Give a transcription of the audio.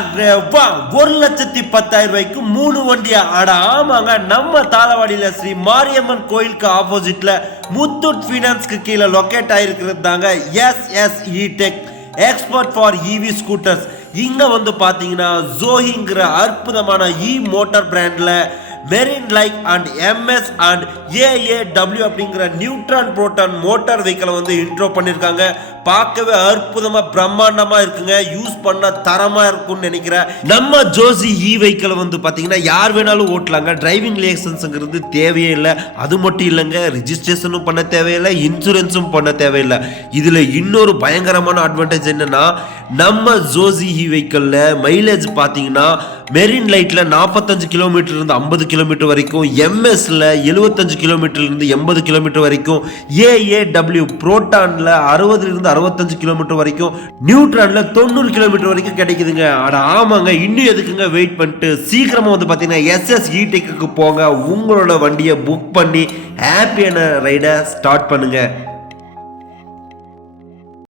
அரேவா 1,10,000 ரூபாய்க்கு 3 வண்டியா? அட ஆமாங்க, நம்ம தாளவாடியில ஸ்ரீ மாரியம்மன் கோயிலுக்கு ஆப்போசிட்ல முத்தூட் ஃபைனான்ஸ்க்கு கீழே லொக்கேட் ஆயிருக்கிறது தாங்க SSE tech expert for EV scooters. இங்க வந்து பாத்தீங்கன்னா ஜோஹிங்கிற அற்புதமான மோட்டார் பிராண்ட்ல மெரின் like and MS and AAW அப்படிங்கிற நியூட்ரான் புரோட்டான் மோட்டார் வெஹிக்கிளை வந்து இன்ட்ரோ பண்ணியிருக்காங்க. பார்க்கவே அற்புதமா பிரம்மாண்டமா இருக்குங்க. யூஸ் பண்ண தரமா இருக்கும்னு நினைக்கிறேன். நம்ம ஜோசி வெஹிக்கிளை வந்து பாத்தீங்கன்னா யார் வேணாலும் ஓட்டலாங்க. டிரைவிங் லைசன்ஸ்ங்கிறது தேவையே இல்லை. அது மட்டும் இல்லைங்க, ரிஜிஸ்ட்ரேஷனும் பண்ண தேவையில்லை, இன்சூரன்ஸும் பண்ண தேவையில்லை. இதுல இன்னொரு பயங்கரமான அட்வான்டேஜ் என்னன்னா, நம்ம ஜோசி வெஹிக்கிள்ல மைலேஜ் பாத்தீங்கன்னா மெரின் லைட்ல 45 கிலோமீட்டர் இருந்து 50 கிலோமீட்டர் வரைக்கும், MSல 75 கிலோமீட்டர் இருந்து 80 கிலோமீட்டர் வரைக்கும், AAW புரோட்டான்ல 60 இருந்து 65 கிலோமீட்டர் வரைக்கும், நியூட்ரான்ல 90 கிலோமீட்டர் வரைக்கும் கிடைக்குதுங்க. அட ஆமாங்க, இன்னும் எதுக்குங்க வெயிட் பண்ணிட்டு சீக்கிரமா வந்து பாத்தீங்கன்னா SSE டெக்குக்கு போங்க. உங்களோட வண்டியை புக் பண்ணி ஹாப்பியான ரைடை ஸ்டார்ட் பண்ணுங்க.